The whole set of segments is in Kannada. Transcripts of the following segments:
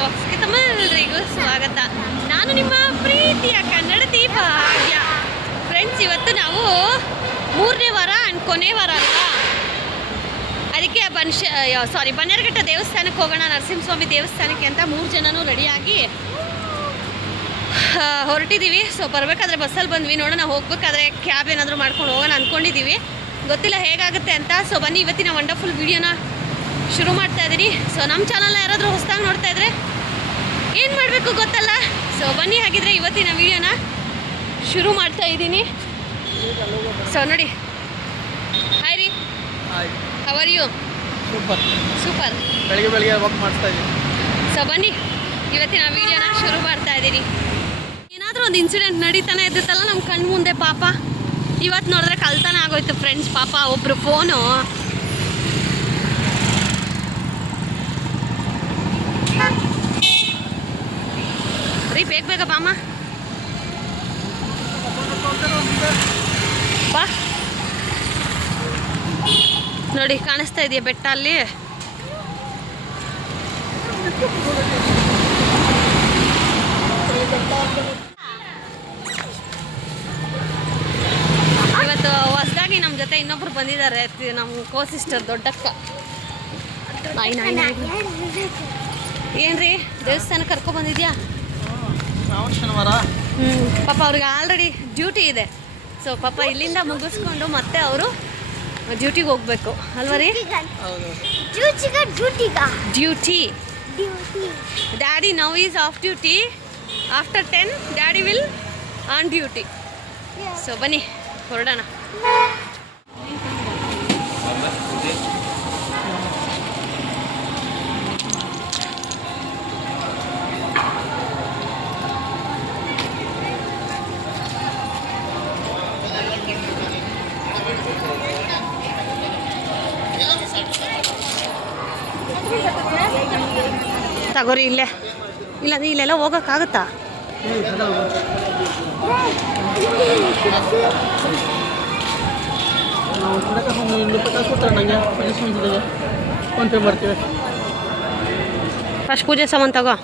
ವ್ಲಾಗ್ಸ್ಗೆ ತಮ್ಮೆಲ್ಲರಿಗೂ ಸ್ವಾಗತ. ನಾನು ನಿಮ್ಮ ಪ್ರೀತಿಯ ಕನ್ನಡತಿ ಭಾಗ್ಯ ಫ್ರೆಂಡ್ಸ್ ಇವತ್ತು ನಾವು ಮೂರನೇ ವಾರ ಆ್ಯಂಡ್ ಕೊನೆ ವಾರ ಅಲ್ವಾ? ಅದಕ್ಕೆ ಬನ್ಶ ಸಾರಿ ಬನ್ನೇರಘಟ್ಟ ದೇವಸ್ಥಾನಕ್ಕೆ ಹೋಗೋಣ, ನರಸಿಂಹಸ್ವಾಮಿ ದೇವಸ್ಥಾನಕ್ಕೆ ಅಂತ ಮೂರು ಜನನೂ ರೆಡಿಯಾಗಿ ಹೊರಟಿದ್ದೀವಿ. ಸೊ ಬರಬೇಕಾದ್ರೆ ಬಸ್ಸಲ್ಲಿ ಬಂದ್ವಿ. ನೋಡೋಣ, ಹೋಗ್ಬೇಕಾದ್ರೆ ಕ್ಯಾಬ್ ಏನಾದರೂ ಮಾಡ್ಕೊಂಡು ಹೋಗೋಣ ಅಂದ್ಕೊಂಡಿದ್ದೀವಿ ಗೊತ್ತಿಲ್ಲ ಹೇಗಾಗುತ್ತೆ ಅಂತ. ಸೊ ಬನ್ನಿ, ಇವತ್ತಿನ ವಂಡರ್ಫುಲ್ ವಿಡಿಯೋನ ಶುರು ಮಾಡ್ತಾ ಇದ್ದೀನಿ. ಸೊ ನಮ್ಮ ಚಾನಲ್ನ ಯಾರಾದರೂ ಹೊಸ್ದಾಗಿ ನೋಡ್ತಾ ಇದ್ರೆ ಏನು ಮಾಡಬೇಕು ಗೊತ್ತಲ್ಲ? ಸೊ ಬನ್ನಿ ಹಾಗಿದ್ರೆ ಇವತ್ತಿನ ವಿಡಿಯೋನ ಶುರು ಮಾಡ್ತಾ ಇದ್ದೀನಿ. ಸೊ ನೋಡಿ. ಹಾಯ್ ರೀ. ಅವರ್ ಯು ಸೂಪರ್ ಸೂಪರ್ ಬೆಳಗ್ಗೆ ಬೆಳಗ್ಗೆ ವಾಕ್ ಮಾಡ್ತಾ ಇದ್ದೀನಿ. ಸೊ ಬನ್ನಿ. ಇವತ್ತಿನ ವಿಡಿಯೋನ ಶುರು ಮಾಡ್ತಾ ಇದ್ದೀನಿ. ಏನಾದರೂ ಒಂದು ಇನ್ಸಿಡೆಂಟ್ ನಡೀತಾನೆ ಇದ್ದಿತ್ತಲ್ಲ ನಮ್ಮ ಕಣ್ಣು ಮುಂದೆ ಪಾಪ. ಇವತ್ತು ನೋಡಿದ್ರೆ ಕಲ್ತಾನೆ ಆಗೋಯ್ತು ಫ್ರೆಂಡ್ಸ್ ಪಾಪ ಒಬ್ರು ಫೋನು ಬೇಗ ಬೇಗ ಬಾಮ ಬಾ ನೋಡಿ, ಕಾಣಿಸ್ತಾ ಇದೆಯಾ ಬೆಟ್ಟ ಅಲ್ಲಿ? ಇವತ್ತು ಹೊಸದಾಗಿ ನಮ್ಮ ಜೊತೆ ಇನ್ನೊಬ್ರು ಬಂದಿದ್ದಾರೆ. ನಮ್ಮ ಕೋ ಸಿಸ್ಟರ್ ದೊಡ್ಡಕ್ಕ ಏನ್ರಿ ದೇವಸ್ಥಾನ ಕರ್ಕೊ ಬಂದಿದ್ಯಾ? ಹ್ಞೂ ಪಾಪ ಅವ್ರಿಗೆ ಆಲ್ರೆಡಿ ಡ್ಯೂಟಿ ಇದೆ. ಸೊ ಪಾಪ ಇಲ್ಲಿಂದ ಮುಗಿಸ್ಕೊಂಡು ಮತ್ತೆ ಅವರು ಡ್ಯೂಟಿಗೆ ಹೋಗ್ಬೇಕು. ಅಲ್ವಾ ರೀ? ಹೌದು. ಡ್ಯೂಟಿಗ ಡ್ಯೂಟಿಗ duty duty daddy now is off duty after ten daddy will on duty so ಬನ್ನಿ ಹೊರಡೋಣ. ತಗೋರಿ ಇಲ್ಲೇ. ಇಲ್ಲ ಇಲ್ಲೆಲ್ಲ ಹೋಗೋಕ್ಕಾಗುತ್ತಾ? ಮಾಡ್ತೀವಿ ಫಸ್ಟ್ ಪೂಜೆ ಸಾಮಾನು ತಗೋ.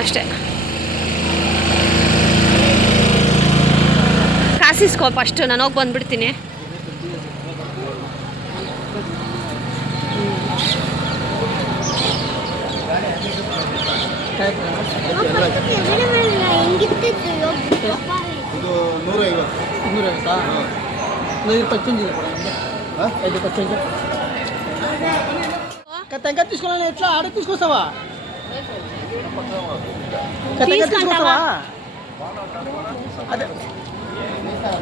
ಅಷ್ಟೇ. ಕಾಸಿಸ್ಕೋ ಫಸ್ಟು ನಾನು ಹೋಗಿ ಬಂದ್ಬಿಡ್ತೀನಿ ಕಾಯಿ ಹೆಂಗಿರ್ತಿತ್ತು ಇದು ನೂರೈವತ್ತು ಇನ್ನೂರೈವತ್ತಾ ಐದು ಪಚ್ಚಂಜಿ ಇದೆ ಐದು ಪಚ್ಚಂಜಿ ತೆಂಗ తీసుకున్నా ఎట్లా ఆడ తీసుకొస్తావా తెంగ తీసుకొస్తావా అదే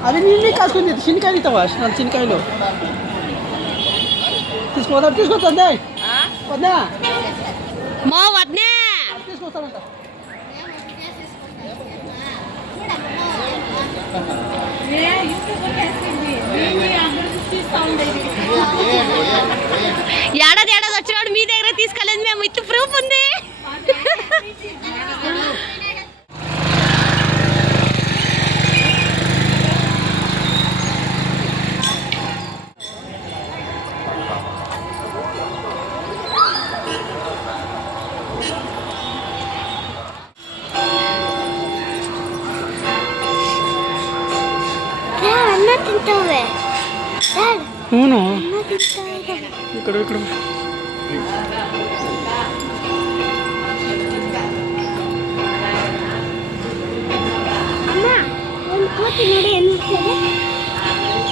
అది నీళ్ళే కాసుకుని చిన్నకాయలు ఇస్తావా నాలుగు చినికాయలు తీసుకోదా తీసుకొస్తా వద్దా మా వద్దే ఏడాది ఏడాది వచ్చినప్పుడు మీ దగ్గర తీసుకెళ్ళింది మేము ఇత్తు ప్రూఫ్ ఉంది. ಅನ್ನ ತಿಂತವೆ ಡ್ಯಾಡ್ ಹ್ಞೂ ಅನ್ನ ತಿಂತವೆ ಈ ಕಡೆ ಈ ಕಡೆ ಅಮ್ಮ ಒಂದು ಕೋತಿ ನೋಡಿ ಎನ್ನುತ್ತದೆ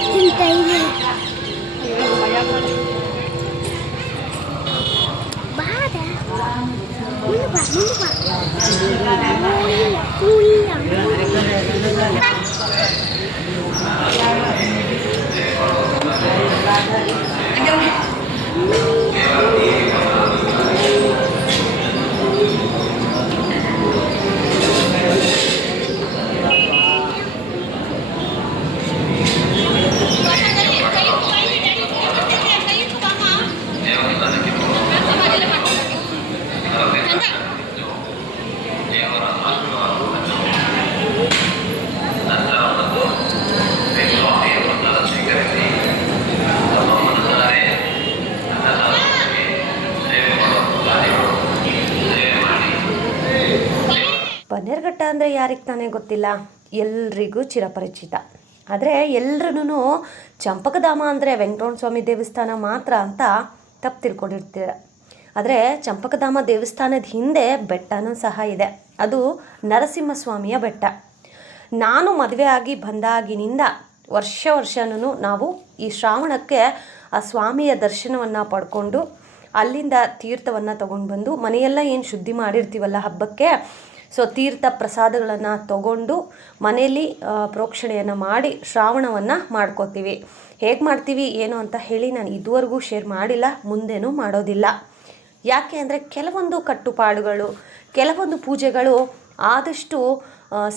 ತಿಂತ ಇದೆ ಬಾದ ಮುಂದೆ ಬಾ ಮುಂದೆ ಬಾ Hanggang ಎಲ್ರಿಗೂ ಚಿರಪರಿಚಿತ. ಆದರೆ ಎಲ್ರೂ ಚಂಪಕಧಾಮ ಅಂದರೆ ವೆಂಕಟರಮಣ ಸ್ವಾಮಿ ದೇವಸ್ಥಾನ ಮಾತ್ರ ಅಂತ ತಪ್ಪು ತಿಳ್ಕೊಂಡಿರ್ತೀರ. ಆದರೆ ಚಂಪಕಧಾಮ ದೇವಸ್ಥಾನದ ಹಿಂದೆ ಬೆಟ್ಟನೂ ಸಹ ಇದೆ. ಅದು ನರಸಿಂಹಸ್ವಾಮಿಯ ಬೆಟ್ಟ. ನಾನು ಮದುವೆ ಆಗಿ ಬಂದಾಗಿನಿಂದ ವರ್ಷ ವರ್ಷನೂ ನಾವು ಈ ಶ್ರಾವಣಕ್ಕೆ ಆ ಸ್ವಾಮಿಯ ದರ್ಶನವನ್ನು ಪಡ್ಕೊಂಡು ಅಲ್ಲಿಂದ ತೀರ್ಥವನ್ನು ತಗೊಂಡು ಬಂದು ಮನೆಯೆಲ್ಲ ಏನು ಶುದ್ಧಿ ಮಾಡಿರ್ತೀವಲ್ಲ ಹಬ್ಬಕ್ಕೆ ಸೊ ತೀರ್ಥ ಪ್ರಸಾದಗಳನ್ನು ತಗೊಂಡು ಮನೆಯಲ್ಲಿ ಪ್ರೋಕ್ಷಣೆಯನ್ನು ಮಾಡಿ ಶ್ರಾವಣವನ್ನು ಮಾಡ್ಕೋತೀವಿ. ಹೇಗೆ ಮಾಡ್ತೀವಿ, ಏನು ಅಂತ ಹೇಳಿ ನಾನು ಇದುವರೆಗೂ ಶೇರ್ ಮಾಡಿಲ್ಲ, ಮುಂದೇನೂ ಮಾಡೋದಿಲ್ಲ. ಯಾಕೆ ಅಂದರೆ ಕೆಲವೊಂದು ಕಟ್ಟುಪಾಡುಗಳು, ಕೆಲವೊಂದು ಪೂಜೆಗಳು ಆದಷ್ಟು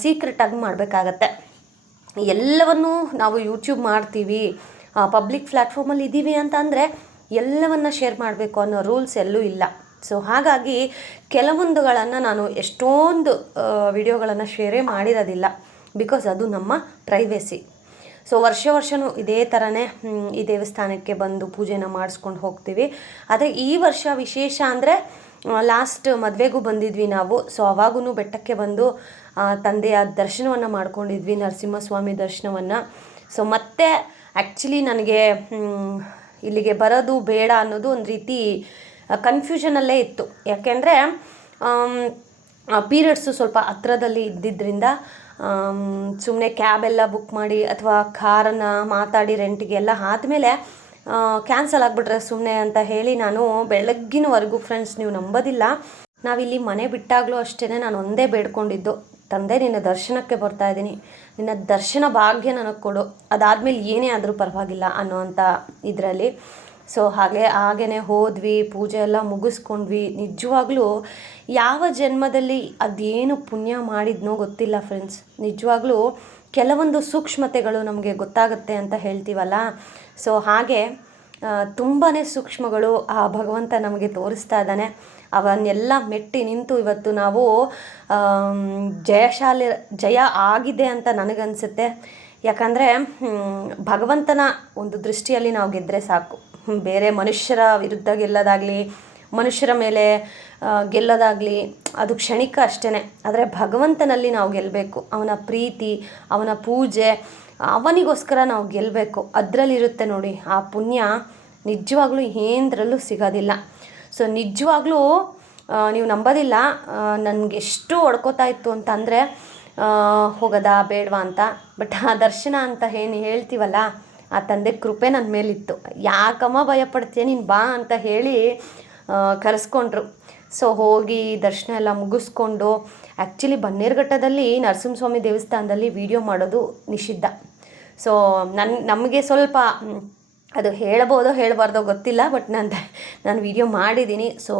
ಸೀಕ್ರೆಟಾಗಿ ಮಾಡಬೇಕಾಗತ್ತೆ. ಎಲ್ಲವನ್ನೂ ನಾವು ಯೂಟ್ಯೂಬ್ ಮಾಡ್ತೀವಿ ಪಬ್ಲಿಕ್ ಪ್ಲ್ಯಾಟ್ಫಾರ್ಮಲ್ಲಿ ಇದ್ದೀವಿ ಅಂತ ಅಂದರೆ ಎಲ್ಲವನ್ನ ಶೇರ್ ಮಾಡಬೇಕು ಅನ್ನೋ ರೂಲ್ಸ್ ಎಲ್ಲೂ ಇಲ್ಲ. ಸೊ ಹಾಗಾಗಿ ಕೆಲವೊಂದುಗಳನ್ನು ನಾನು ಎಷ್ಟೊಂದು ವಿಡಿಯೋಗಳನ್ನು ಶೇರೇ ಮಾಡಿರೋದಿಲ್ಲ ಬಿಕಾಸ್ ಅದು ನಮ್ಮ ಪ್ರೈವೇಸಿ ಸೊ ವರ್ಷ ವರ್ಷವೂ ಇದೇ ಥರನೇ ಈ ದೇವಸ್ಥಾನಕ್ಕೆ ಬಂದು ಪೂಜೆನ ಮಾಡಿಸ್ಕೊಂಡು ಹೋಗ್ತೀವಿ. ಆದರೆ ಈ ವರ್ಷ ವಿಶೇಷ ಅಂದರೆ ಲಾಸ್ಟ್ ಮದುವೆಗೂ ಬಂದಿದ್ವಿ ನಾವು. ಸೊ ಅವಾಗೂ ಬೆಟ್ಟಕ್ಕೆ ಬಂದು ತಂದೆಯ ದರ್ಶನವನ್ನು ಮಾಡ್ಕೊಂಡಿದ್ವಿ, ನರಸಿಂಹಸ್ವಾಮಿ ದರ್ಶನವನ್ನು. ಸೊ ಮತ್ತೆ ಆ್ಯಕ್ಚುಲಿ ನನಗೆ ಇಲ್ಲಿಗೆ ಬರೋದು ಬೇಡ ಅನ್ನೋದು ಒಂದು ರೀತಿ ಕನ್ಫ್ಯೂಷನಲ್ಲೇ ಇತ್ತು. ಯಾಕೆಂದರೆ ಪೀರಿಯಡ್ಸು ಸ್ವಲ್ಪ ಹತ್ರದಲ್ಲಿ ಇದ್ದಿದ್ದರಿಂದ ಸುಮ್ಮನೆ ಕ್ಯಾಬೆಲ್ಲ ಬುಕ್ ಮಾಡಿ ಅಥವಾ ಕಾರನ್ನು ಮಾತಾಡಿ ರೆಂಟಿಗೆ ಎಲ್ಲ ಆದಮೇಲೆ ಕ್ಯಾನ್ಸಲ್ ಆಗಿಬಿಟ್ರೆ ಸುಮ್ಮನೆ ಅಂತ ಹೇಳಿ ನಾನು ಬೆಳಗ್ಗಿನವರೆಗೂ ಫ್ರೆಂಡ್ಸ್ ನೀವು ನಂಬೋದಿಲ್ಲ. ನಾವಿಲ್ಲಿ ಮನೆ ಬಿಟ್ಟಾಗಲೂ ಅಷ್ಟೇ ನಾನು ಒಂದೇ ಬೇಡ್ಕೊಂಡಿದ್ದು. ತಂದೆ ನಿನ್ನ ದರ್ಶನಕ್ಕೆ ಬರ್ತಾ ಇದ್ದೀನಿ. ನಿನ್ನ ದರ್ಶನ ಭಾಗ್ಯ ನನಗೆ ಕೊಡು. ಅದಾದಮೇಲೆ ಏನೇ ಆದರೂ ಪರವಾಗಿಲ್ಲ ಅನ್ನೋವಂಥ ಇದರಲ್ಲಿ. ಸೊ ಹಾಗೆ ಹಾಗೇ ಹೋದ್ವಿ, ಪೂಜೆ ಎಲ್ಲ ಮುಗಿಸ್ಕೊಂಡ್ವಿ. ನಿಜವಾಗ್ಲೂ ಯಾವ ಜನ್ಮದಲ್ಲಿ ಅದೇನು ಪುಣ್ಯ ಮಾಡಿದ್ನೋ ಗೊತ್ತಿಲ್ಲ ಫ್ರೆಂಡ್ಸ್ ನಿಜವಾಗ್ಲೂ ಕೆಲವೊಂದು ಸೂಕ್ಷ್ಮತೆಗಳು ನಮಗೆ ಗೊತ್ತಾಗುತ್ತೆ ಅಂತ ಹೇಳ್ತೀವಲ್ಲ. ಸೊ ಹಾಗೆ ತುಂಬಾ ಸೂಕ್ಷ್ಮಗಳು ಆ ಭಗವಂತ ನಮಗೆ ತೋರಿಸ್ತಾ ಇದ್ದಾನೆ. ಅವನ್ನೆಲ್ಲ ಮೆಟ್ಟಿ ನಿಂತು ಇವತ್ತು ನಾವು ಜಯಶಾಲೆ, ಜಯ ಆಗಿದೆ ಅಂತ ನನಗನ್ಸುತ್ತೆ. ಯಾಕಂದರೆ ಭಗವಂತನ ಒಂದು ದೃಷ್ಟಿಯಲ್ಲಿ ನಾವು ಗೆದ್ದರೆ ಸಾಕು. ಬೇರೆ ಮನುಷ್ಯರ ವಿರುದ್ಧ ಗೆಲ್ಲೋದಾಗಲಿ, ಮನುಷ್ಯರ ಮೇಲೆ ಗೆಲ್ಲೋದಾಗಲಿ, ಅದು ಕ್ಷಣಿಕ ಅಷ್ಟೇ ಆದರೆ ಭಗವಂತನಲ್ಲಿ ನಾವು ಗೆಲ್ಲಬೇಕು ಅವನ ಪ್ರೀತಿ, ಅವನ ಪೂಜೆ, ಅವನಿಗೋಸ್ಕರ ನಾವು ಗೆಲ್ಲಬೇಕು ಅದರಲ್ಲಿರುತ್ತೆ ನೋಡಿ, ಆ ಪುಣ್ಯ ನಿಜವಾಗ್ಲೂ ಏನರಲ್ಲೂ ಸಿಗೋದಿಲ್ಲ. ಸೊ ನಿಜವಾಗ್ಲೂ ನೀವು ನಂಬೋದಿಲ್ಲ. ನನಗೆ ಎಷ್ಟು ಹೊಡ್ಕೋತಾ ಇತ್ತು ಅಂತ ಅಂದರೆ ಹೋಗೋದಾ, ಬೇಡವಾ ಅಂತ. ಬಟ್ ಆ ದರ್ಶನ ಅಂತ ಏನು ಹೇಳ್ತೀವಲ್ಲ ಆ ತಂದೆ ಕೃಪೆ ನನ್ನ ಮೇಲಿತ್ತು. ಯಾಕಮ್ಮ ಭಯಪಡ್ತೀಯ? ನೀನು ಬಾ ಅಂತ ಹೇಳಿ ಕರೆಸ್ಕೊಂಡ್ರು. ಸೊ ಹೋಗಿ ದರ್ಶನ ಎಲ್ಲ ಮುಗಿಸ್ಕೊಂಡು ಆ್ಯಕ್ಚುಲಿ ಬನ್ನೇರುಘಟ್ಟದಲ್ಲಿ ನರಸಿಂಹಸ್ವಾಮಿ ದೇವಸ್ಥಾನದಲ್ಲಿ ವಿಡಿಯೋ ಮಾಡೋದು ನಿಷಿದ್ಧ. ಸೊ ನನ್ನ ನಮಗೆ ಸ್ವಲ್ಪ, ಅದು ಹೇಳ್ಬೋದೋ ಹೇಳಬಾರ್ದೋ ಗೊತ್ತಿಲ್ಲ ಬಟ್ ನಾನು ನಾನು ವಿಡಿಯೋ ಮಾಡಿದ್ದೀನಿ. ಸೊ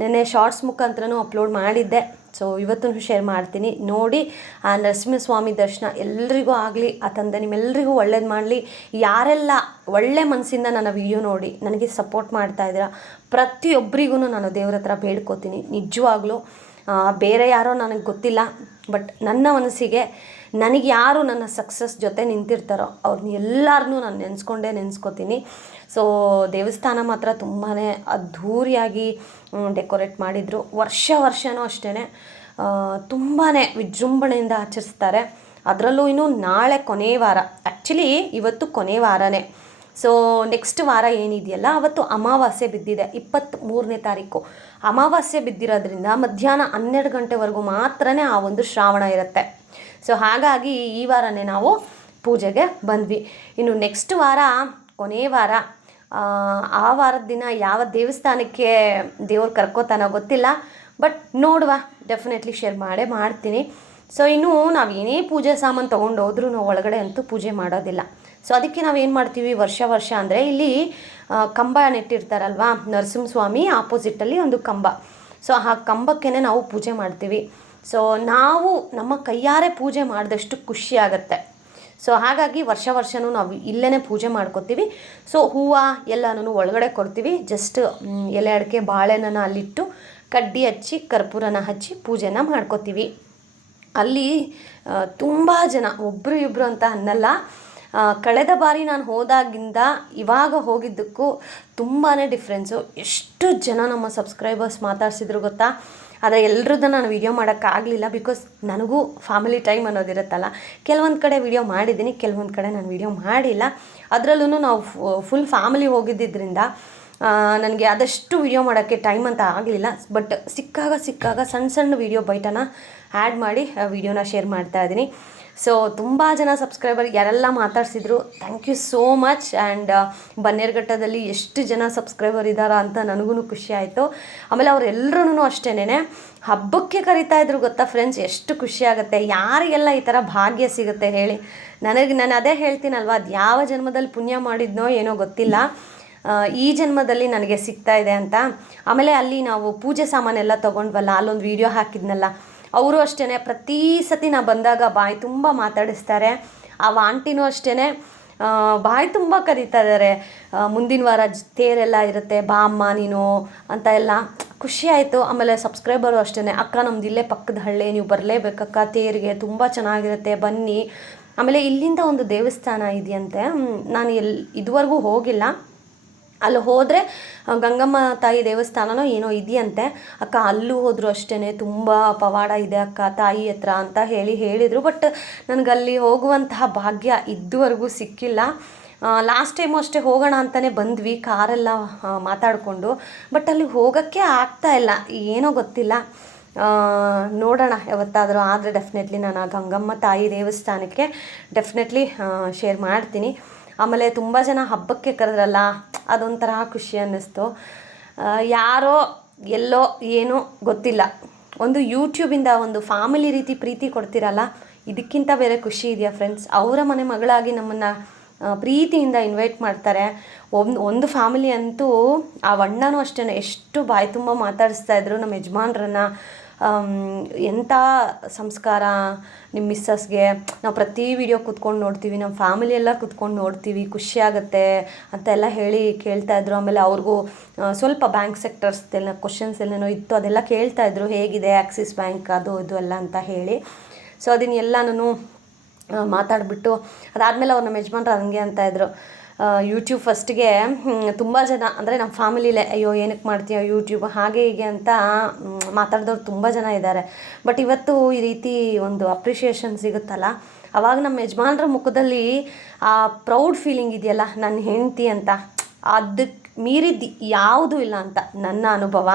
ನೆನ್ನೆ ಶಾರ್ಟ್ಸ್ ಮುಖಾಂತರನೂ ಅಪ್ಲೋಡ್ ಮಾಡಿದ್ದೆ. ಸೊ ಇವತ್ತೂ ಶೇರ್ ಮಾಡ್ತೀನಿ. ನೋಡಿ, ಆ ನರಸಿಂಹಸ್ವಾಮಿ ದರ್ಶನ ಎಲ್ರಿಗೂ ಆಗಲಿ, ಆ ತಂದೆ ನಿಮ್ಮೆಲ್ಲರಿಗೂ ಒಳ್ಳೇದು ಮಾಡಲಿ. ಯಾರೆಲ್ಲ ಒಳ್ಳೆ ಮನಸ್ಸಿಂದ ನನ್ನ ವಿಡಿಯೋ ನೋಡಿ, ನನಗೆ ಸಪೋರ್ಟ್ ಮಾಡ್ತಾ ಇದ್ದೀರಾ ಪ್ರತಿಯೊಬ್ಬರಿಗೂ ನಾನು ದೇವ್ರ ಹತ್ರ ಬೇಡ್ಕೋತೀನಿ. ನಿಜವಾಗ್ಲೂ. ಬೇರೆ ಯಾರೋ ನನಗೆ ಗೊತ್ತಿಲ್ಲ, ಬಟ್ ನನ್ನ ಮನಸ್ಸಿಗೆ ನನಗೆ ಯಾರು ನನ್ನ ಸಕ್ಸಸ್ ಜೊತೆ ನಿಂತಿರ್ತಾರೋ ಅವ್ರನ್ನ ಎಲ್ಲರನ್ನೂ ನಾನು ನೆನೆಸ್ಕೊಂಡೇ ನೆನೆಸ್ಕೋತೀನಿ. ಸೊ ದೇವಸ್ಥಾನ ಮಾತ್ರ ತುಂಬಾ ಅದ್ಧೂರಿಯಾಗಿ ಡೆಕೋರೇಟ್ ಮಾಡಿದರು. ವರ್ಷ ವರ್ಷವೂ ಅಷ್ಟೇ ತುಂಬಾ ವಿಜೃಂಭಣೆಯಿಂದ ಆಚರಿಸ್ತಾರೆ. ಅದರಲ್ಲೂ ಇನ್ನು ನಾಳೆ ಕೊನೆ ವಾರ. ಆ್ಯಕ್ಚುಲಿ ಇವತ್ತು ಕೊನೆ ವಾರನೇ. ಸೊ ನೆಕ್ಸ್ಟ್ ವಾರ ಏನಿದೆಯಲ್ಲ ಅವತ್ತು ಅಮಾವಾಸ್ಯೆ ಬಿದ್ದಿದೆ ಇಪ್ಪತ್ತ್ಮೂರನೇ ತಾರೀಕು. ಅಮಾವಾಸ್ಯೆ ಬಿದ್ದಿರೋದ್ರಿಂದ ಮಧ್ಯಾಹ್ನ ಹನ್ನೆರಡು ಗಂಟೆವರೆಗೂ ಮಾತ್ರನೇ ಆ ಒಂದು ಶ್ರಾವಣ ಇರುತ್ತೆ. ಸೊ ಹಾಗಾಗಿ ಈ ವಾರನೇ ನಾವು ಪೂಜೆಗೆ ಬಂದ್ವಿ. ಇನ್ನು ನೆಕ್ಸ್ಟ್ ವಾರ ಕೊನೆಯ ವಾರ ಆ, ಆ ವಾರದ ದಿನ ಯಾವ ದೇವಸ್ಥಾನಕ್ಕೆ ದೇವ್ರು ಕರ್ಕೋತಾನೋ ಗೊತ್ತಿಲ್ಲ ಬಟ್ ನೋಡುವ. ಡೆಫಿನೆಟ್ಲಿ ಶೇರ್ ಮಾಡೇ ಮಾಡ್ತೀನಿ. ಸೊ ಇನ್ನು ನಾವು ಏನೇ ಪೂಜೆ ಸಾಮಾನು ತೊಗೊಂಡು ಹೋದ್ರೂ ಒಳಗಡೆ ಅಂತೂ ಪೂಜೆ ಮಾಡೋದಿಲ್ಲ. ಸೊ ಅದಕ್ಕೆ ನಾವು ಏನು ಮಾಡ್ತೀವಿ? ವರ್ಷ ವರ್ಷ ಅಂದರೆ ಇಲ್ಲಿ ಕಂಬ ನೆಟ್ಟಿರ್ತಾರಲ್ವಾ? ನರಸಿಂಹಸ್ವಾಮಿ ಆಪೋಸಿಟಲ್ಲಿ ಒಂದು ಕಂಬ. ಸೊ ಆ ಕಂಬಕ್ಕೆ ನಾವು ಪೂಜೆ ಮಾಡ್ತೀವಿ. ಸೊ ನಾವು ನಮ್ಮ ಕೈಯಾರೆ ಪೂಜೆ ಮಾಡಿದಷ್ಟು ಖುಷಿ ಸೊ ಹಾಗಾಗಿ ವರ್ಷ ವರ್ಷವೂ ನಾವು ಇಲ್ಲೇ ಪೂಜೆ ಮಾಡ್ಕೋತೀವಿ. ಸೊ ಹೂವು ಎಲ್ಲನೂ ಒಳಗಡೆ ಕೊಡ್ತೀವಿ. ಜಸ್ಟ್ ಎಲೆ ಅಡಿಕೆ ಬಾಳೆನ ಅಲ್ಲಿಟ್ಟು ಕಡ್ಡಿ ಹಚ್ಚಿ, ಕರ್ಪೂರನ ಹಚ್ಚಿ ಪೂಜೆನ ಮಾಡ್ಕೋತೀವಿ. ಅಲ್ಲಿ ತುಂಬ ಜನ ಒಬ್ಬರು ಇಬ್ಬರು ಅಂತ ಅನ್ನಲ್ಲ. ಕಳೆದ ಬಾರಿ ನಾನು ಹೋದಾಗಿಂದ ಇವಾಗ ಹೋಗಿದ್ದಕ್ಕೂ ತುಂಬಾ ಡಿಫ್ರೆನ್ಸು ಎಷ್ಟು ಜನ ನಮ್ಮ ಸಬ್ಸ್ಕ್ರೈಬರ್ಸ್ ಮಾತಾಡ್ಸಿದ್ರು ಗೊತ್ತಾ? ಆದರೆ ಎಲ್ರದ್ದು ನಾನು ವಿಡಿಯೋ ಮಾಡೋಕ್ಕಾಗಲಿಲ್ಲ ಬಿಕಾಸ್ ನನಗೂ ಫ್ಯಾಮಿಲಿ ಟೈಮ್ ಅನ್ನೋದಿರುತ್ತಲ್ಲ. ಕೆಲವೊಂದು ಕಡೆ ವಿಡಿಯೋ ಮಾಡಿದ್ದೀನಿ, ಕೆಲವೊಂದು ಕಡೆ ನಾನು ವಿಡಿಯೋ ಮಾಡಿಲ್ಲ. ಅದರಲ್ಲೂ ನಾವು ಫುಲ್ ಫ್ಯಾಮಿಲಿ ಹೋಗಿದ್ದಿದ್ದರಿಂದ ನನಗೆ ಆದಷ್ಟು ವಿಡಿಯೋ ಮಾಡೋಕ್ಕೆ ಟೈಮ್ ಅಂತ ಆಗಲಿಲ್ಲ. ಬಟ್ ಸಿಕ್ಕಾಗ ಸಿಕ್ಕಾಗ ಸಣ್ಣ ಸಣ್ಣ ವಿಡಿಯೋ ಬೈಟನ ಆ್ಯಡ್ ಮಾಡಿ ವೀಡಿಯೋನ ಶೇರ್ ಮಾಡ್ತಾ ಇದ್ದೀನಿ. ಸೊ ತುಂಬ ಜನ ಸಬ್ಸ್ಕ್ರೈಬರ್ ಯಾರೆಲ್ಲ ಮಾತಾಡ್ಸಿದ್ರು thank you so much and ಬನ್ನೇರ್ಘಟ್ಟದಲ್ಲಿ ಎಷ್ಟು ಜನ ಸಬ್ಸ್ಕ್ರೈಬರ್ ಇದ್ದಾರಾ ಅಂತ ನನಗೂ ಖುಷಿ ಆಯಿತು. ಆಮೇಲೆ ಅವರೆಲ್ಲರೂ ಅಷ್ಟೇನೆ ಹಬ್ಬಕ್ಕೆ ಕರಿತಾ ಇದ್ರು ಗೊತ್ತಾ ಫ್ರೆಂಡ್ಸ್ ಎಷ್ಟು ಖುಷಿ ಆಗುತ್ತೆ, ಯಾರಿಗೆಲ್ಲ ಈ ಥರ ಭಾಗ್ಯ ಸಿಗುತ್ತೆ ಹೇಳಿ. ನನಗೆ, ನಾನು ಅದೇ ಹೇಳ್ತೀನಲ್ವ, ಅದು ಯಾವ ಜನ್ಮದಲ್ಲಿ ಪುಣ್ಯ ಮಾಡಿದ್ನೋ ಏನೋ ಗೊತ್ತಿಲ್ಲ. ಈ ಜನ್ಮದಲ್ಲಿ ನನಗೆ ಸಿಗ್ತಾ ಇದೆ ಅಂತ. ಆಮೇಲೆ ಅಲ್ಲಿ ನಾವು ಪೂಜೆ ಸಾಮಾನೆಲ್ಲ ತೊಗೊಂಡ್ವಲ್ಲ, ಅಲ್ಲೊಂದು ವಿಡಿಯೋ ಹಾಕಿದ್ನಲ್ಲ. ಅವರು ಅಷ್ಟೇ ಪ್ರತಿ ಸತಿ ನಾ ಬಂದಾಗ ಬಾಯಿ ತುಂಬ ಮಾತಾಡಿಸ್ತಾರೆ. ಆ ಆಂಟಿನೂ ಅಷ್ಟೇ ಬಾಯಿ ತುಂಬ ಕರೀತಾ ಇದ್ದಾರೆ ಮುಂದಿನ ವಾರ ತೇರೆಲ್ಲ ಇರುತ್ತೆ, ಬಾ ಅಮ್ಮ ನೀನು ಅಂತ ಎಲ್ಲ. ಖುಷಿ ಆಯಿತು. ಆಮೇಲೆ ಸಬ್ಸ್ಕ್ರೈಬರು ಅಷ್ಟೇ ಅಕ್ಕ, ನಮ್ದು ಇಲ್ಲೇ ಪಕ್ಕದ ಹಳ್ಳಿ, ನೀವು ಬರಲೇಬೇಕಕ್ಕ, ತೇರಿಗೆ ತುಂಬ ಚೆನ್ನಾಗಿರುತ್ತೆ, ಬನ್ನಿ. ಆಮೇಲೆ ಇಲ್ಲಿಂದ ಒಂದು ದೇವಸ್ಥಾನ ಇದೆಯಂತೆ. ನಾನು ಎಲ್ಲಿ ಇದುವರೆಗೂ ಹೋಗಿಲ್ಲ. ಅಲ್ಲಿ ಹೋದರೆ ಗಂಗಮ್ಮ ತಾಯಿ ದೇವಸ್ಥಾನನೋ ಏನೋ ಇದೆಯಂತೆ. ಅಕ್ಕ ಅಲ್ಲೂ ಹೋದರೂ ಅಷ್ಟೇ ತುಂಬ ಪವಾಡ ಇದೆ ಅಕ್ಕ ತಾಯಿ ಹತ್ರ ಅಂತ ಹೇಳಿ ಹೇಳಿದರು. ಬಟ್ ನನಗಲ್ಲಿ ಹೋಗುವಂತಹ ಭಾಗ್ಯ ಇದುವರೆಗೂ ಸಿಕ್ಕಿಲ್ಲ. ಲಾಸ್ಟ್ ಟೈಮು ಅಷ್ಟೇ ಹೋಗೋಣ ಅಂತಲೇ ಬಂದ್ವಿ, ಕಾರೆಲ್ಲ ಮಾತಾಡಿಕೊಂಡು. ಬಟ್ ಅಲ್ಲಿ ಹೋಗೋಕ್ಕೆ ಆಗ್ತಾ ಇಲ್ಲ, ಏನೋ ಗೊತ್ತಿಲ್ಲ. ನೋಡೋಣ ಯಾವತ್ತಾದರೂ, ಆದರೆ ಡೆಫಿನೆಟ್ಲಿ ನಾನು ಆ ಗಂಗಮ್ಮ ತಾಯಿ ದೇವಸ್ಥಾನಕ್ಕೆ ಡೆಫಿನೆಟ್ಲಿ ಶೇರ್ ಮಾಡ್ತೀನಿ. ಆಮೇಲೆ ತುಂಬ ಜನ ಹಬ್ಬಕ್ಕೆ ಕರೆದ್ರಲ್ಲ, ಅದೊಂಥರ ಖುಷಿ ಅನ್ನಿಸ್ತು. ಯಾರೋ ಎಲ್ಲೋ ಏನೋ ಗೊತ್ತಿಲ್ಲ. ಒಂದು ಯೂಟ್ಯೂಬಿಂದ ಒಂದು ಫ್ಯಾಮಿಲಿ ರೀತಿ ಪ್ರೀತಿ ಕೊಡ್ತಿರಲ್ಲ, ಇದಕ್ಕಿಂತ ಬೇರೆ ಖುಷಿ ಇದೆಯಾ ಫ್ರೆಂಡ್ಸ್ ಅವರ ಮನೆ ಮಗಳಾಗಿ ನಮ್ಮನ್ನು ಪ್ರೀತಿಯಿಂದ ಇನ್ವೈಟ್ ಮಾಡ್ತಾರೆ. ಒಂದು ಒಂದು ಫ್ಯಾಮಿಲಿ ಅಂತೂ ಆ ಅಣ್ಣನೂ ಅಷ್ಟೇ ಎಷ್ಟು ಬಾಯಿ ತುಂಬ ಮಾತಾಡಿಸ್ತಾ ಇದ್ರು ನಮ್ಮ ಯಜಮಾನ್ರನ್ನ. ಎಂಥ ಸಂಸ್ಕಾರ ನಿಮ್ಮ ಮಿಸ್ಸಸ್ಗೆ ನಾವು ಪ್ರತಿ ವಿಡಿಯೋ ಕೂತ್ಕೊಂಡು ನೋಡ್ತೀವಿ ನಮ್ಮ ಫ್ಯಾಮಿಲಿ ಎಲ್ಲ ಕೂತ್ಕೊಂಡು ನೋಡ್ತೀವಿ, ಖುಷಿ ಆಗುತ್ತೆ ಅಂತ ಎಲ್ಲ ಹೇಳಿ ಕೇಳ್ತಾ ಇದ್ರು. ಆಮೇಲೆ ಅವ್ರಿಗೂ ಸ್ವಲ್ಪ ಬ್ಯಾಂಕ್ ಸೆಕ್ಟರ್ಸ್ ಎಲ್ಲ ಕ್ವಶನ್ಸ್ ಎಲ್ಲೇನೋ ಇತ್ತು, ಅದೆಲ್ಲ ಕೇಳ್ತಾ ಇದ್ರು. ಹೇಗಿದೆ ಆಕ್ಸಿಸ್ ಬ್ಯಾಂಕ್ ಅದು ಇದು ಎಲ್ಲ ಅಂತ ಹೇಳಿ. ಸೊ ಅದನ್ನೆಲ್ಲನೂ ಮಾತಾಡಿಬಿಟ್ಟು ಅದಾದಮೇಲೆ ಅವ್ರು ನಮ್ಮ ಯಜಮಾನ್ರು ಹಂಗೆ ಅಂತ ಇದ್ರು. ಯೂಟ್ಯೂಬ್ ಫಸ್ಟಿಗೆ ತುಂಬ ಜನ, ಅಂದರೆ ನಮ್ಮ ಫ್ಯಾಮಿಲಿಲೇ ಅಯ್ಯೋ ಏನಕ್ಕೆ ಮಾಡ್ತೀಯ ಯೂಟ್ಯೂಬ್ ಹಾಗೆ ಹೀಗೆ ಅಂತ ಮಾತಾಡಿದವ್ರು ತುಂಬ ಜನ ಇದ್ದಾರೆ ಬಟ್ ಇವತ್ತು ಈ ರೀತಿ ಒಂದು ಅಪ್ರಿಷಿಯೇಷನ್ ಸಿಗುತ್ತಲ್ಲ? ಅವಾಗ ನಮ್ಮ ಯಜಮಾನ್ರ ಮುಖದಲ್ಲಿ ಆ ಪ್ರೌಡ್ ಫೀಲಿಂಗ್ ಇದೆಯಲ್ಲ ನನ್ನ ಹೆಂಡತಿ ಅಂತ ಅದಕ್ಕೆ ಮೀರಿದ್ದು, ಯಾವುದೂ ಇಲ್ಲ ಅಂತ, ನನ್ನ ಅನುಭವ.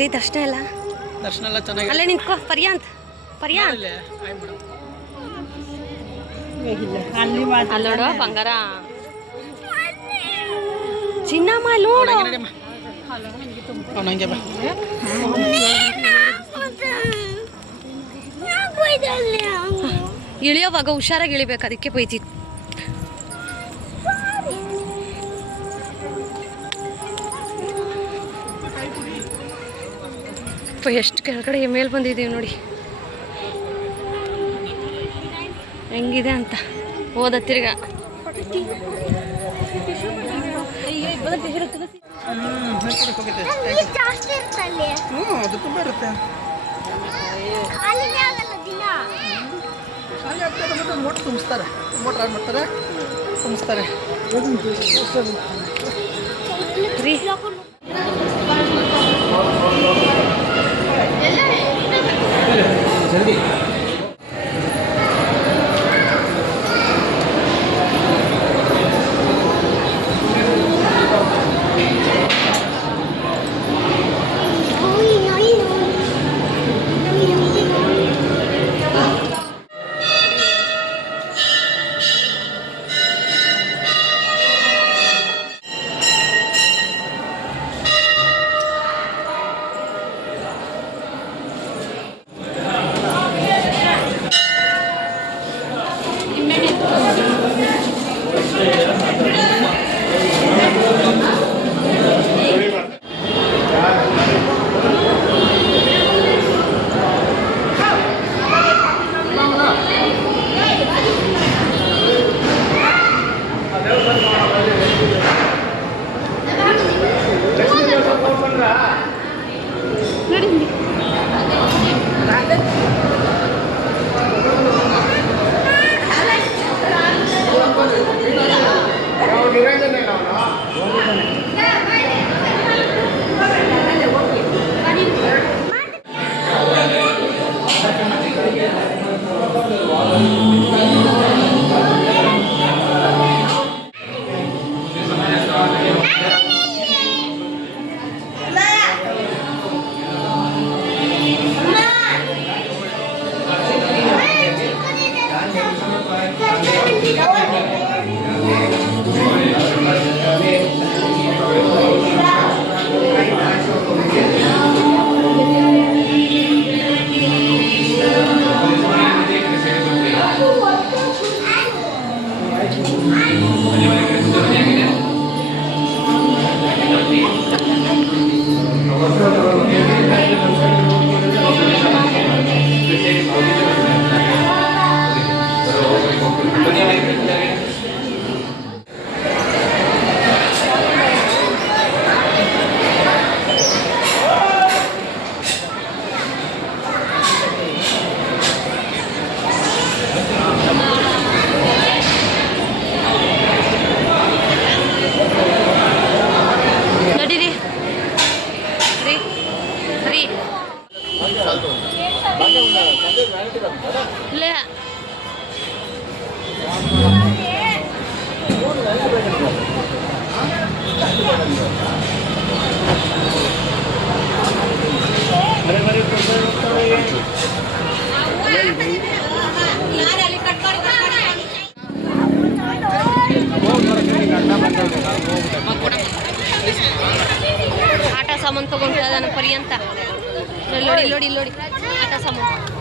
ಹೆಂಗಿತ್ರಿ ದರ್ಶನ ಎಲ್ಲ? ದರ್ಶನ ಎಲ್ಲ ಚೆನ್ನಾಗಿ ಅಲ್ಲೇ ನಿಂತ್ಕೋ ಪರ್ಯಾಂತ್ ಪರ್ಯಾಂತ್ ನೋಡು ಬಂಗಾರ. ಚಿನ್ನಮ್ಮ ನೋಡು. ಇಳಿಯೋವಾಗ ಹುಷಾರಾಗಿ ಇಳಿಬೇಕು ಅದಕ್ಕೆ ಬೈತಿ ಎಷ್ಟು ಕೆಳಗಡೆ ಮೇಲೆ ಬಂದಿದ್ದೀವಿ ನೋಡಿ. ಹೆಂಗಿದೆ ಅಂತ. ಹೋದ ತಿರ್ಗ. ಮೋಟ್ರ್ ತುಂಬಿಸ್ತಾರೆ. ಮೋಟ್ರ್ ಆನ್ ಮಾಡ್ತಾರೆ ತುಂಬಿಸ್ತಾರೆ. ರೀ ನೋಯಿ ಲೇ ಆಟ ಸಾಮಾನು ಪರ್ಯಂತ ಪರಿ ಅಂತ. ನೋಡಿ ನೋಡಿ ನೋಡಿ ಆಟ ಸಾಮಾನು.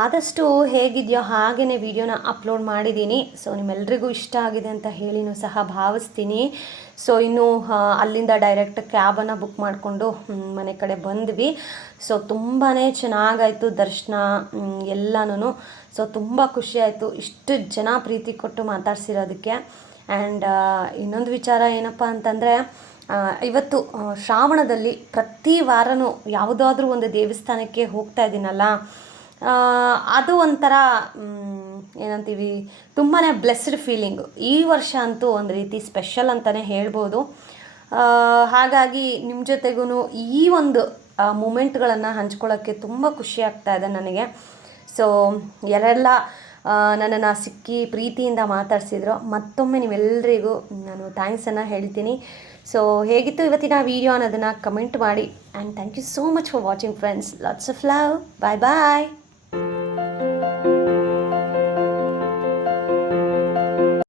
ಆದಷ್ಟು ಹೇಗಿದೆಯೋ ಹಾಗೆಯೇ ವಿಡಿಯೋನ ಅಪ್ಲೋಡ್ ಮಾಡಿದ್ದೀನಿ. ಸೊ ನಿಮ್ಮೆಲ್ಲರಿಗೂ ಇಷ್ಟ ಆಗಿದೆ ಅಂತ ಹೇಳಿನೂ ಸಹ ಭಾವಿಸ್ತೀನಿ. ಸೊ ಇನ್ನು ಅಲ್ಲಿಂದ ಡೈರೆಕ್ಟ್ ಕ್ಯಾಬನ್ನು ಬುಕ್ ಮಾಡಿಕೊಂಡು ಮನೆ ಕಡೆ ಬಂದ್ವಿ. ಸೊ ತುಂಬಾ ಚೆನ್ನಾಗಾಯಿತು ದರ್ಶನ ಎಲ್ಲನೂ ಸೊ ತುಂಬ ಖುಷಿಯಾಯಿತು ಇಷ್ಟು ಜನ ಪ್ರೀತಿ ಕೊಟ್ಟು ಮಾತಾಡ್ಸಿರೋದಕ್ಕೆ. ಆ್ಯಂಡ್ ಇನ್ನೊಂದು ವಿಚಾರ ಏನಪ್ಪ ಅಂತಂದರೆ ಇವತ್ತು ಶ್ರಾವಣದಲ್ಲಿ ಪ್ರತಿ ವಾರನೂ ಯಾವುದಾದ್ರೂ ಒಂದು ದೇವಸ್ಥಾನಕ್ಕೆ ಹೋಗ್ತಾ ಇದ್ದೀನಲ್ಲ. ಅದು ಒಂಥರ ಏನಂತೀವಿ ತುಂಬಾ ಬ್ಲೆಸ್ಡ್ ಫೀಲಿಂಗು ಈ ವರ್ಷ ಅಂತೂ ಒಂದು ರೀತಿ ಸ್ಪೆಷಲ್ ಅಂತಲೇ ಹೇಳ್ಬೋದು. ಹಾಗಾಗಿ ನಿಮ್ಮ ಜೊತೆಗೂ ಈ ಒಂದು ಮೂಮೆಂಟ್ಗಳನ್ನು ಹಂಚ್ಕೊಳ್ಳೋಕ್ಕೆ ತುಂಬ ಖುಷಿ ಆಗ್ತಾ ಇದೆ ನನಗೆ. ಸೊ ಯಾರೆಲ್ಲ ನನ್ನನ್ನು ಸಿಕ್ಕಿ ಪ್ರೀತಿಯಿಂದ ಮಾತಾಡಿಸಿದ್ರು ಮತ್ತೊಮ್ಮೆ ನೀವೆಲ್ಲರಿಗೂ ನಾನು ಥ್ಯಾಂಕ್ಸನ್ನು ಹೇಳ್ತೀನಿ. ಸೊ ಹೇಗಿತ್ತು ಇವತ್ತಿನ ವೀಡಿಯೋ ಅನ್ನೋದನ್ನು ಕಮೆಂಟ್ ಮಾಡಿ. And thank you so much for watching friends lots of love bye bye Thank you.